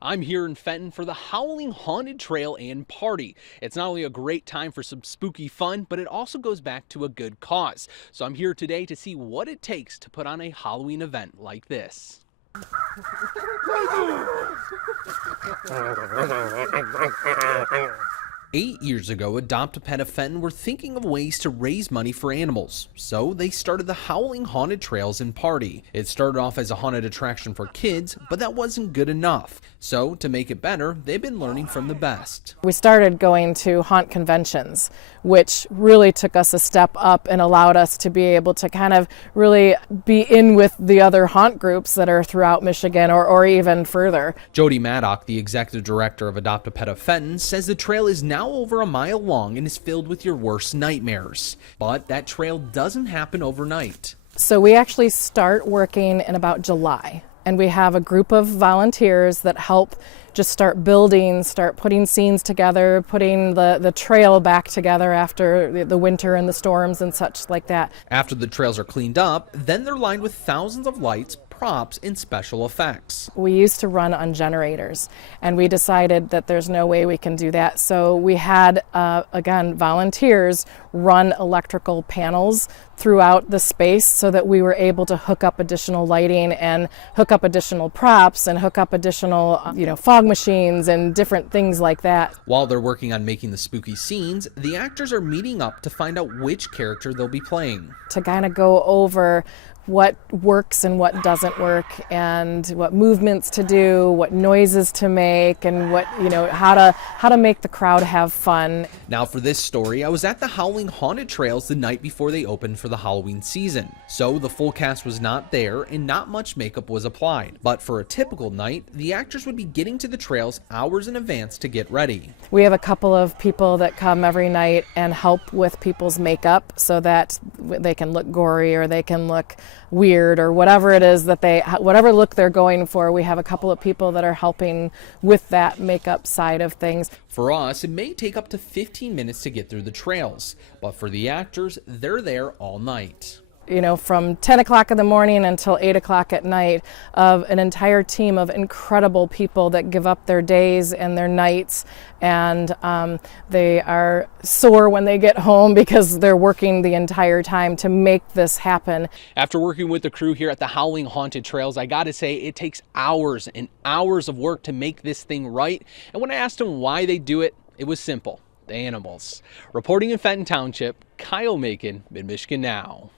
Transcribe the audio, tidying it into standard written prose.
I'm here in Fenton for the Howling Haunted Trail and Party. It's not only a great time for some spooky fun, but it also goes back to a good cause. So I'm here today to see what it takes to put on a Halloween event like this. 8 years ago, Adopt-A-Pet of Fenton were thinking of ways to raise money for animals, so they started the Howling Haunted Trails and Party. It started off as a haunted attraction for kids, but that wasn't good enough. So, to make it better, they've been learning from the best. We started going to haunt conventions, which really took us a step up and allowed us to be able to kind of really be in with the other haunt groups that are throughout Michigan or even further. Jody Maddock, the executive director of Adopt-A-Pet of Fenton, says the trail is now over a mile long and is filled with your worst nightmares. But that trail doesn't happen overnight. So we actually start working in about July, and we have a group of volunteers that help just start building, start putting scenes together, putting the trail back together after the winter and the storms and such like that. After the trails are cleaned up, then they're lined with thousands of lights, props, and special effects. We used to run on generators, and we decided that there's no way we can do that. So we had, again, volunteers run electrical panels throughout the space so that we were able to hook up additional lighting and hook up additional props and hook up additional, fog machines and different things like that. While they're working on making the spooky scenes, the actors are meeting up to find out which character they'll be playing. To kind of go over what works and what doesn't work, and what movements to do, what noises to make, and what, how to make the crowd have fun. Now for this story, I was at the Howling Haunted Trails the night before they opened for the Halloween season. So the full cast was not there and not much makeup was applied. But for a typical night, the actors would be getting to the trails hours in advance to get ready. We have a couple of people that come every night and help with people's makeup so that they can look gory or they can look weird or whatever it is that whatever look they're going for. We have a couple of people that are helping with that makeup side of things. For us, it may take up to 15 minutes to get through the trails, but for the actors, they're there all night. From 10 o'clock in the morning until 8 o'clock at night, of an entire team of incredible people that give up their days and their nights, and they are sore when they get home because they're working the entire time to make this happen. After working with the crew here at the Howling Haunted Trails, I gotta say it takes hours and hours of work to make this thing right, and when I asked them why they do it, it was simple: the animals. Reporting in Fenton Township, Kyle Macon, Mid-Michigan Now.